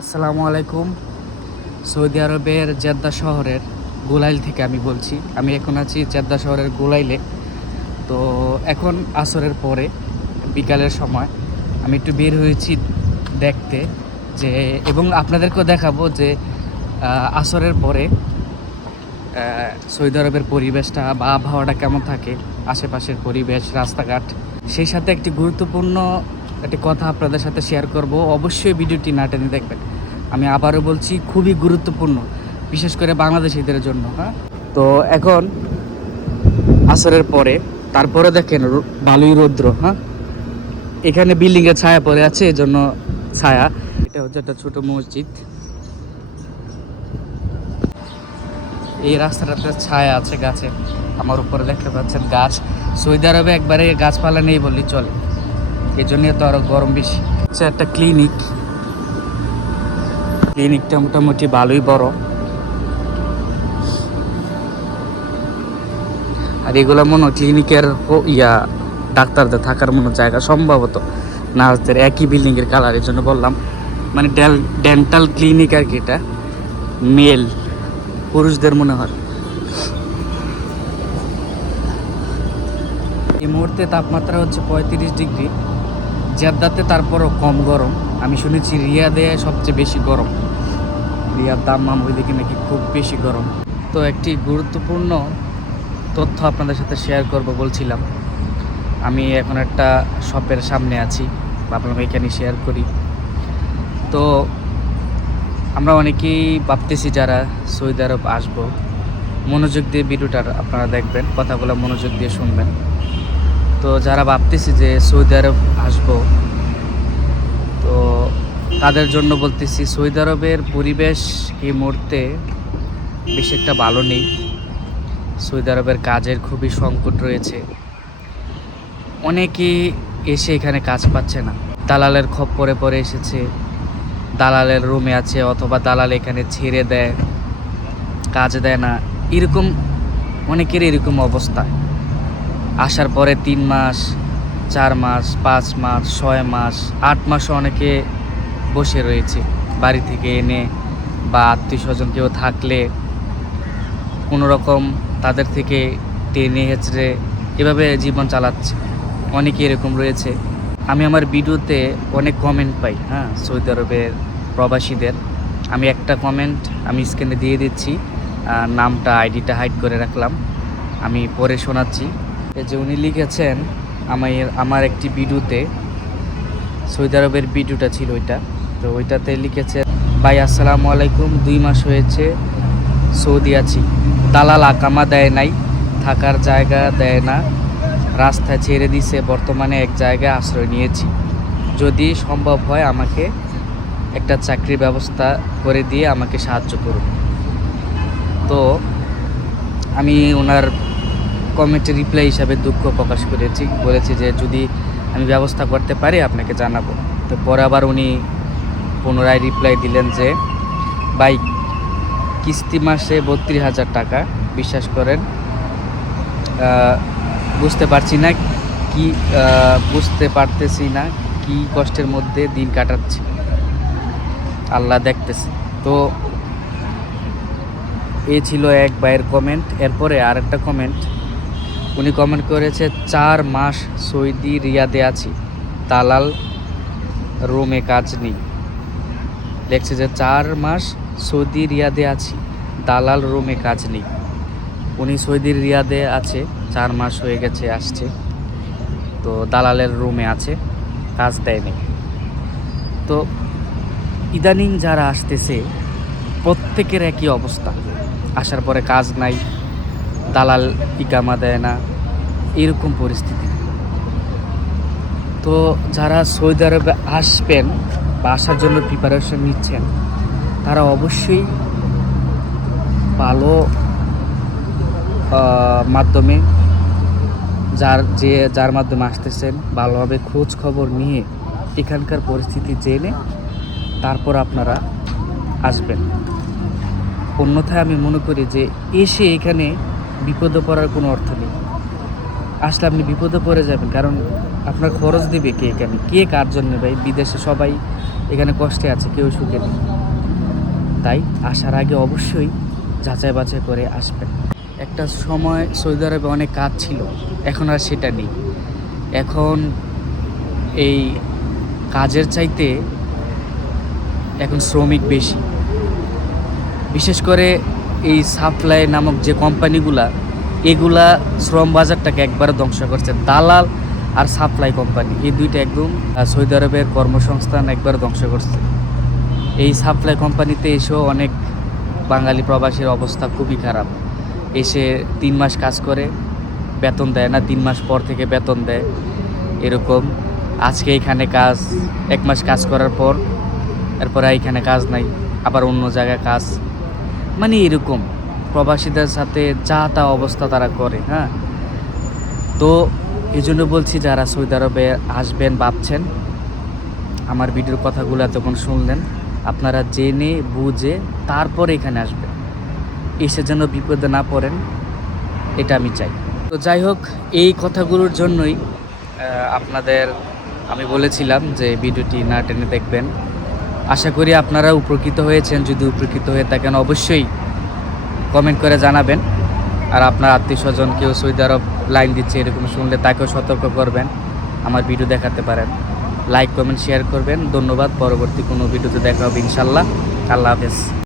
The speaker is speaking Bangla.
আসসালামু আলাইকুম। সৌদি আরবের জেদ্দা শহরের গোলাইল থেকে আমি বলছি। আমি এখন আছি জেদ্দা শহরের গোলাইলে। তো এখন আসরের পরে বিকালের সময় আমি একটু বের হয়েছি দেখতে যে এবং আপনাদেরকেও দেখাবো যে আসরের পরে সৌদি আরবের পরিবেশটা বা আবহাওয়াটা কেমন থাকে, আশেপাশের পরিবেশ, রাস্তাঘাট, সেই সাথে একটি গুরুত্বপূর্ণ একটি কথা আপনাদের সাথে শেয়ার করব। অবশ্যই ভিডিওটি না টেনে দেখবেন। আমি আবারও বলছি, খুবই গুরুত্বপূর্ণ, বিশেষ করে বাংলাদেশিদের জন্য হ্যাঁ? তো এখন আসরের পরে, তারপরে দেখেন ভালোই রৌদ্র হ্যাঁ? এখানে বিল্ডিংয়ের ছায়া পড়ে আছে এই জন্য ছায়া। এটা হচ্ছে একটা ছোট মসজিদ। এই রাস্তাটাতে ছায়া আছে গাছে। আমার উপরে দেখতে পাচ্ছেন গাছ। সৌদি আরবে একবারে গাছপালা নেই বললেই চলে। এই জন্য তো আরও গরম বেশি। হচ্ছে একটা ক্লিনিক ক্লিনিকটা মোটামুটি ভালোই বড়। আর এগুলো মনে ক্লিনিকের ইয়া, ডাক্তারদের থাকার মনে জায়গা সম্ভবত। নার্সদের একই বিল্ডিংয়ের কালারের জন্য বললাম। মানে ডেল ডেন্টাল ক্লিনিক আর কি এটা। মেল পুরুষদের মনে হয়। এই মুহূর্তে তাপমাত্রা হচ্ছে পঁয়ত্রিশ ডিগ্রি। জেদ্দাতে তারপরও কম গরম। আমি শুনেছি রিয়াদে সবচেয়ে বেশি গরম। রিয়াদ দাম্মাম ওইদিকে নাকি খুব বেশি গরম। তো একটি গুরুত্বপূর্ণ তথ্য আপনাদের সাথে শেয়ার করব বলছিলাম। আমি এখন একটা শপের সামনে আছি। ভাবলাম এখানে শেয়ার করি। তো আমরা অনেকেই ভাবতেছি যারা সৌদি আরব আসব, মনোযোগ দিয়ে ভিডিওটা আপনারা দেখবেন, কথাগুলো মনোযোগ দিয়ে শুনবেন। তো যারা ভাবতেছি যে সৌদি আরব আসব, তো তাদের জন্য বলতেছি সৌদি আরবের পরিবেশ এই মুহূর্তে বেশ একটা ভালো নেই। সৌদি আরবের কাজের খুবই সংকট রয়েছে। অনেকেই এসে এখানে কাজ পাচ্ছে না। দালালের খপ্পরে পরে এসেছে। দালালের রুমে আছে অথবা দালাল এখানে ছেড়ে দেয়, কাজ দেয় না। এরকম অনেকের এরকম অবস্থা। আসার পরে তিন মাস, চার মাস, পাঁচ মাস, ছয় মাস, আট মাসও অনেকে বসে রয়েছে বাড়ি থেকে এনে বা আত্মীয় স্বজন কেউ থাকলে কোনো রকম তাদের থেকে টেনে হেঁচড়ে এভাবে জীবন চালাচ্ছে। অনেকে এরকম রয়েছে। আমি আমার ভিডিওতে অনেক কমেন্ট পাই হ্যাঁ সৌদি আরবের প্রবাসীদের। আমি একটা কমেন্ট আমি স্ক্রিনে দিয়ে দিচ্ছি নামটা আইডিটা হাইড করে রাখলাম। আমি পরে শোনাচ্ছি। এই যে উনি লিখেছেন আমার আমার একটি ভিডিওতে, সৌদি আরবের ভিডিওটা ছিল ওইটা। তো ওইটাতে লিখেছে, ভাই, আসসালামু আলাইকুম, দুই মাস হয়েছে, সৌদি আছি। দালাল আকামা দেয় নাই, থাকার জায়গা দেয় না, রাস্তা ছেড়ে দিছে, বর্তমানে এক জায়গায় আশ্রয় নিয়েছি। যদি সম্ভব হয় আমাকে একটা চাকরির ব্যবস্থা করে দিয়ে আমাকে সাহায্য করুন। তো আমি ওনার কমেন্টে রিপ্লাই হিসাবে দুঃখ প্রকাশ করেছি। বলেছি যে যদি আমি ব্যবস্থা করতে পারি, আপনাকে জানাব। তো পরে আবার উনি পুনরায় রিপ্লাই দিলেন যে বাইক কিস্তি মাসে বত্রিশ হাজার টাকা। বিশ্বাস করেন বুঝতে পারছি না কি বুঝতে পারতেছি না কি কষ্টের মধ্যে দিন কাটাচ্ছি। আল্লাহ দেখতেছে। তো এ ছিল এক ভাইয়ের কমেন্ট এরপরে আরেকটা কমেন্ট উনি কমেন্ট করেছে, চার মাস সৌদি রিয়াদে আছি। দালাল রুমে কাজ নেই। লেখছে যে, চার মাস সৌদি রিয়াদে আছি, দালাল রুমে কাজ নেই। উনি সৌদি রিয়াদে আছে, চার মাস হয়ে গেছে, আসছে। তো দালালের রুমে আছে, কাজ দেয়নি তো ইদানিং যারা আসতেছে, প্রত্যেকের একই অবস্থা। আসার পরে কাজ নাই দালাল ইকামা দেয় না, এরকম পরিস্থিতি। তো যারা সৌদি আরবে আসবেন বা আসার জন্য প্রিপারেশন নিচ্ছেন, তারা অবশ্যই ভালো মাধ্যমে যার যে, যার মাধ্যমে আসতেছেন, ভালোভাবে খোঁজ খবর নিয়ে এখানকার পরিস্থিতি জেনে তারপর আপনারা আসবেন। অন্যথায় আমি মনে করি যে এসে এখানে বিপদে পড়ার কোনো অর্থ নেই। আসলে আপনি বিপদে পড়ে যাবেন, কারণ আপনার খরচ দিবে কে এখানে কে কার জন্য ভাই? বিদেশে সবাই এখানে কষ্টে আছে, কেউ সুখে নেই। তাই আসার আগে অবশ্যই যাচাই বাছাই করে আসবেন। একটা সময় সৌদি আরবে অনেক কাজ ছিল, এখন আর সেটা নেই। এখন এই কাজের চাইতে এখন শ্রমিক বেশি। বিশেষ করে এই সাপ্লাই নামক যে কোম্পানিগুলা এগুলা শ্রম বাজারটাকে একবারে ধ্বংস করছে। দালাল আর সাপ্লাই কোম্পানি এই দুইটা একদম সৌদি আরবের কর্মসংস্থান একবার ধ্বংস করছে। এই সাপ্লাই কোম্পানিতে এসেও অনেক বাঙালি প্রবাসীর অবস্থা খুবই খারাপ। এসে তিন মাস কাজ করে, বেতন দেয় না, তিন মাস পর থেকে বেতন দেয়, এরকম। আজকে এখানে কাজ, এক মাস কাজ করার পর, এরপরে এখানে কাজ নাই, আবার অন্য জায়গায় কাজ। মানে এরকম প্রবাসীদের সাথে যা তা অবস্থা তারা করে হ্যাঁ? তো এই জন্য বলছি যারা সৌদি আরবে আসবেন, ভাবছেন, আমার ভিডিওর কথাগুলো এতক্ষণ শুনলেন, আপনারা জেনে, বুঝে তারপরে এখানে আসবেন। এসে যেন বিপদে না পড়েন, এটা আমি চাই। তো যাই হোক, এই কথাগুলোর জন্যই আপনাদের আমি বলেছিলাম যে ভিডিওটি না টেনে দেখবেন। আশা করি আপনারা উপকৃত হয়েছেন। যদি উপকৃত হয়ে থাকেন, অবশ্যই কমেন্ট করে জানাবেন। আর আপনার আত্মীয় স্বজন কেউ সৌদি আরব লাইন দিচ্ছে এরকম শুনলে তাকেও সতর্ক করবেন, আমার ভিডিও দেখাতে পারেন। লাইক কমেন্ট শেয়ার করবেন। ধন্যবাদ। পরবর্তী কোনো ভিডিওতে দেখা হবে ইনশাল্লাহ আল্লাহ হাফেজ।